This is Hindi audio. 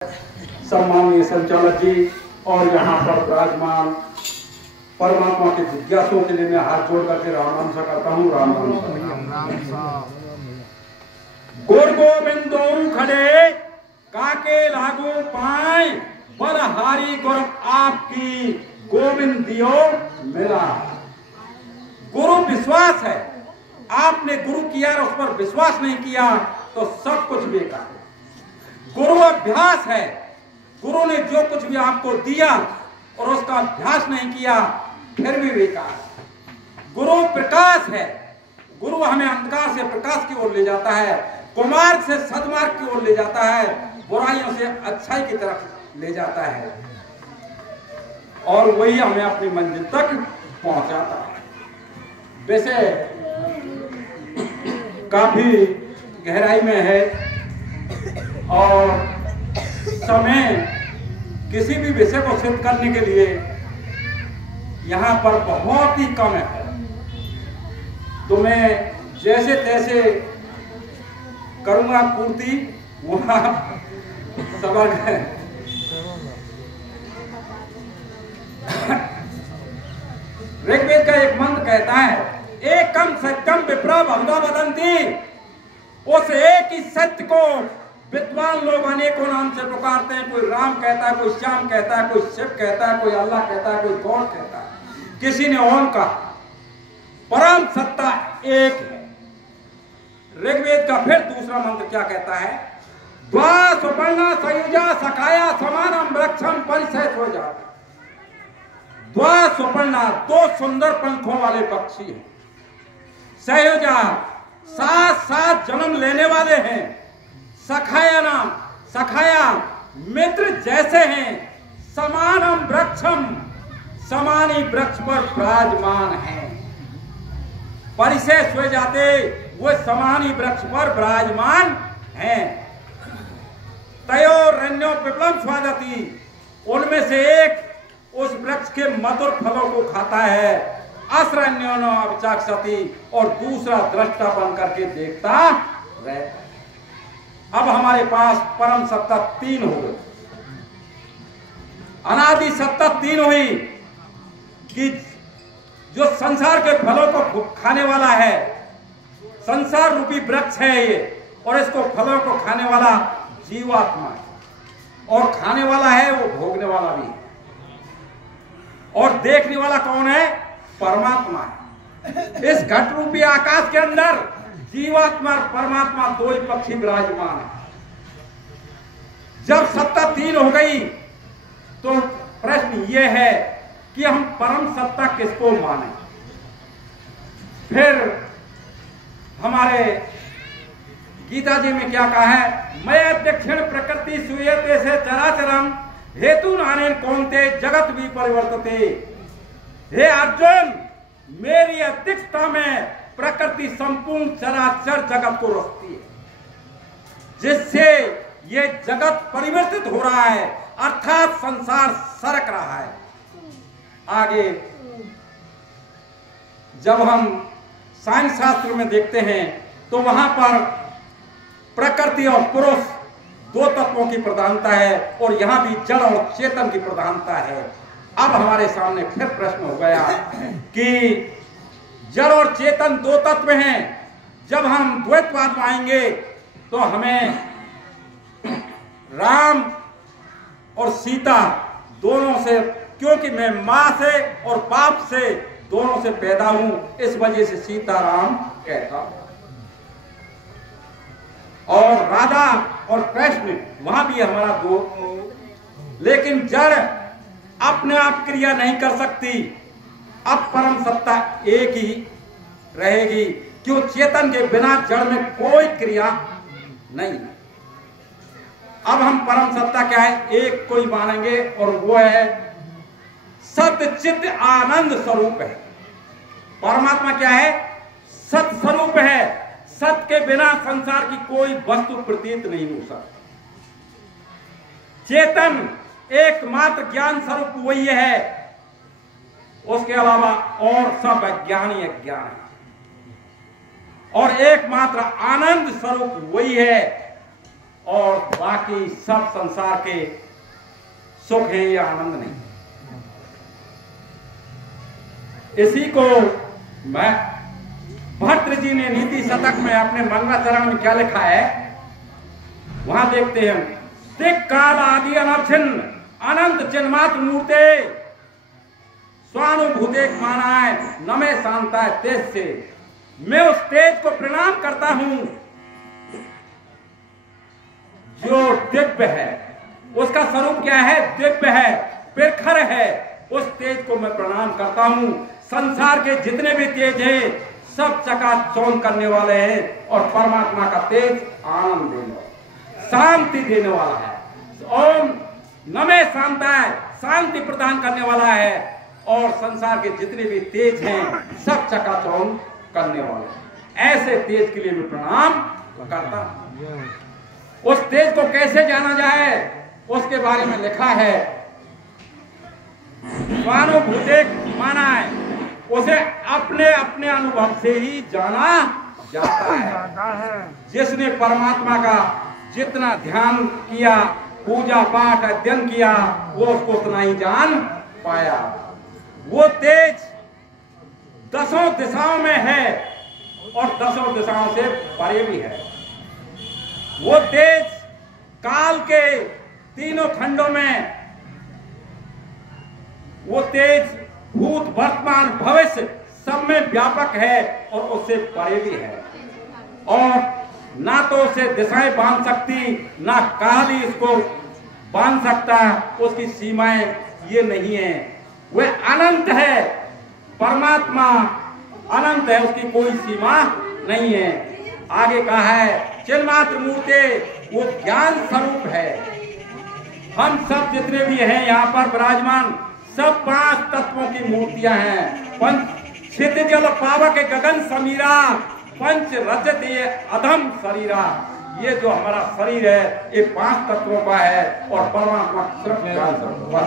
सम्माननीय संचालक जी और यहाँ पर विराजमान परमात्मा के जिज्ञासुओं के लिए मैं हाथ जोड़ करके राम नाम सा करता हूँ। राम नाम गुर गोविंदो खड़े काके लागू पाए बर हारी गुरु आपकी गोविंद दियो मिला। गुरु विश्वास है, आपने गुरु किया और उस पर विश्वास नहीं किया तो सब कुछ बेकार है। गुरु अभ्यास है, गुरु ने जो कुछ भी आपको दिया और उसका अभ्यास नहीं किया फिर भी बेकार है। गुरु प्रकाश है, गुरु हमें अंधकार से प्रकाश की ओर ले जाता है, कुमार्ग से सद्मार्ग की ओर ले जाता है, बुराइयों से अच्छाई की तरफ ले जाता है और वही हमें अपनी मंजिल तक पहुंचाता है। वैसे काफी गहराई में है और समय किसी भी विषय को सिद्ध करने के लिए यहाँ पर बहुत ही कम है, तो मैं जैसे तैसे करूंगा पूर्ति। वहां सबर है ऋग्वेद का एक मंत्र कहता है, एकम सत्यम विप्रा बहुधा वदन्ति। उस एक ही सत्य को विद्वान लोग अनेकों नाम से पुकारते हैं। कोई राम कहता है, कोई श्याम कहता है, कोई शिव कहता है, कोई अल्लाह कहता है, कोई गॉड कहता है, किसी ने ओम कहा। परम सत्ता एक है। ऋग्वेद का फिर दूसरा मंत्र क्या कहता है, द्वा सुपर्णा सयुजा सखाया समानम वृक्षम परिसय हो जाता। द्वा सुपर्णा दो सुंदर पंखों वाले पक्षी हैं, सयुजा साथ साथ जन्म लेने वाले हैं, सखाया नाम सखाया मित्र जैसे हैं, समानम वृक्षम समानी वृक्ष पर विराजमान हैं। परिशेष हो जाते वो समानी वृक्ष पर विराजमान हैं। तयोरन्यो पिपलम स्वादति, उनमें से एक उस वृक्ष के मधुर फलों को खाता है, असरण्यो न अवचाक्षति, और दूसरा दृष्टा बन करके देखता रहता है। अब हमारे पास परम सत्ता तीन हो गई, अनादि सत्ता तीन हुई कि जो संसार के फलों को खाने वाला है, संसार रूपी वृक्ष है ये, और इसको फलों को खाने वाला जीवात्मा है, और खाने वाला है वो भोगने वाला भी है, और देखने वाला कौन है, परमात्मा है। इस घट रूपी आकाश के अंदर जीवात्मा और परमात्मा दो ही पक्षी विराजमान है। जब सत्ता तीन हो गई तो प्रश्न यह है कि हम परम सत्ता किसको माने। फिर हमारे गीता जी में क्या कहा है, मैं अध्यक्षण प्रकृति सुयते से चराचरम हेतु नानेन कौनते जगत भी परिवर्तते। हे अर्जुन, मेरी अध्यक्षता में प्रकृति संपूर्ण चराचर जगत को रखती है, जिससे ये जगत परिवर्तित हो रहा है, अर्थात संसार सरक रहा है। आगे जब हम साइंस शास्त्र में देखते हैं तो वहां पर प्रकृति और पुरुष दो तत्वों की प्रधानता है, और यहां भी जड़ और चेतन की प्रधानता है। अब हमारे सामने फिर प्रश्न हो गया कि जड़ और चेतन दो तत्व हैं, जब हम द्वैतवाद में आएंगे तो हमें राम और सीता दोनों से, क्योंकि मैं मां से और बाप से दोनों से पैदा हूं, इस वजह से सीता राम कहता हूं। और राधा और कृष्ण वहां भी हमारा दो, लेकिन जड़ अपने आप क्रिया नहीं कर सकती। अब परम सत्ता एक ही रहेगी, क्यों, चेतन के बिना जड़ में कोई क्रिया नहीं। अब हम परम सत्ता क्या है, एक को ही मानेंगे, और वो है सत्य चित्त आनंद स्वरूप है। परमात्मा क्या है, सत्य स्वरूप है, सत्य के बिना संसार की कोई वस्तु प्रतीत नहीं हो सकती। चेतन एकमात्र ज्ञान स्वरूप वही है, उसके अलावा और सब अज्ञान ही अज्ञान है, और एकमात्र आनंद स्वरूप वही है, और बाकी सब संसार के सुख है, या आनंद नहीं। इसी को मैं भट्ट जी ने नीति शतक में अपने मंगलाचरण में क्या लिखा है, वहां देखते हैं, तिक काल आदि अनवच्छिन्न अनंत चिन्मात्र मूर्ते स्वानुभूते मानाए नमे शांताय तेज से। मैं उस तेज को प्रणाम करता हूं जो दिव्य है। उसका स्वरूप क्या है? दिव्य है, प्रखर है। उस तेज को मैं प्रणाम करता हूं। संसार के जितने भी तेज हैं सब चकाचौंध करने वाले हैं, और परमात्मा का तेज आनंद देने वाला, शांति देने वाला है। ओम नमे शांताय, शांति प्रदान करने वाला है, और संसार के जितने भी तेज हैं सब चकाचौंध करने वाले। ऐसे तेज के लिए भी प्रणाम करता हूं। उस तेज को कैसे जाना जाए उसके बारे में लिखा है, स्वानुभूते माना है, उसे अपने अपने अनुभव से ही जाना जाता है। जिसने परमात्मा का जितना ध्यान किया, पूजा पाठ अध्ययन किया, वो उसको उतना ही जान पाया। वो तेज दसों दिशाओं में है और दसों दिशाओं से परे भी है। वो तेज काल के तीनों खंडों में, वो तेज भूत वर्तमान भविष्य सब में व्यापक है और उससे परे भी है। और ना तो उसे दिशाएं बांध सकती, ना काल ही इसको बांध सकता। उसकी सीमाएं ये नहीं है। वह अनंत है, परमात्मा अनंत है, उसकी कोई सीमा नहीं है। आगे कहा है, चिन्मात्र मूर्ते, वो ज्ञान स्वरूप है। हम सब जितने भी हैं यहाँ पर विराजमान, सब 5 तत्वों की मूर्तियां हैं। पंच क्षितिज जल पावक गगन समीरा, पंच रजत ये अधम शरीरा। ये जो हमारा शरीर है ये 5 तत्वों का है, और परमात्मा सिर्फ ज्ञान स्वरूप है।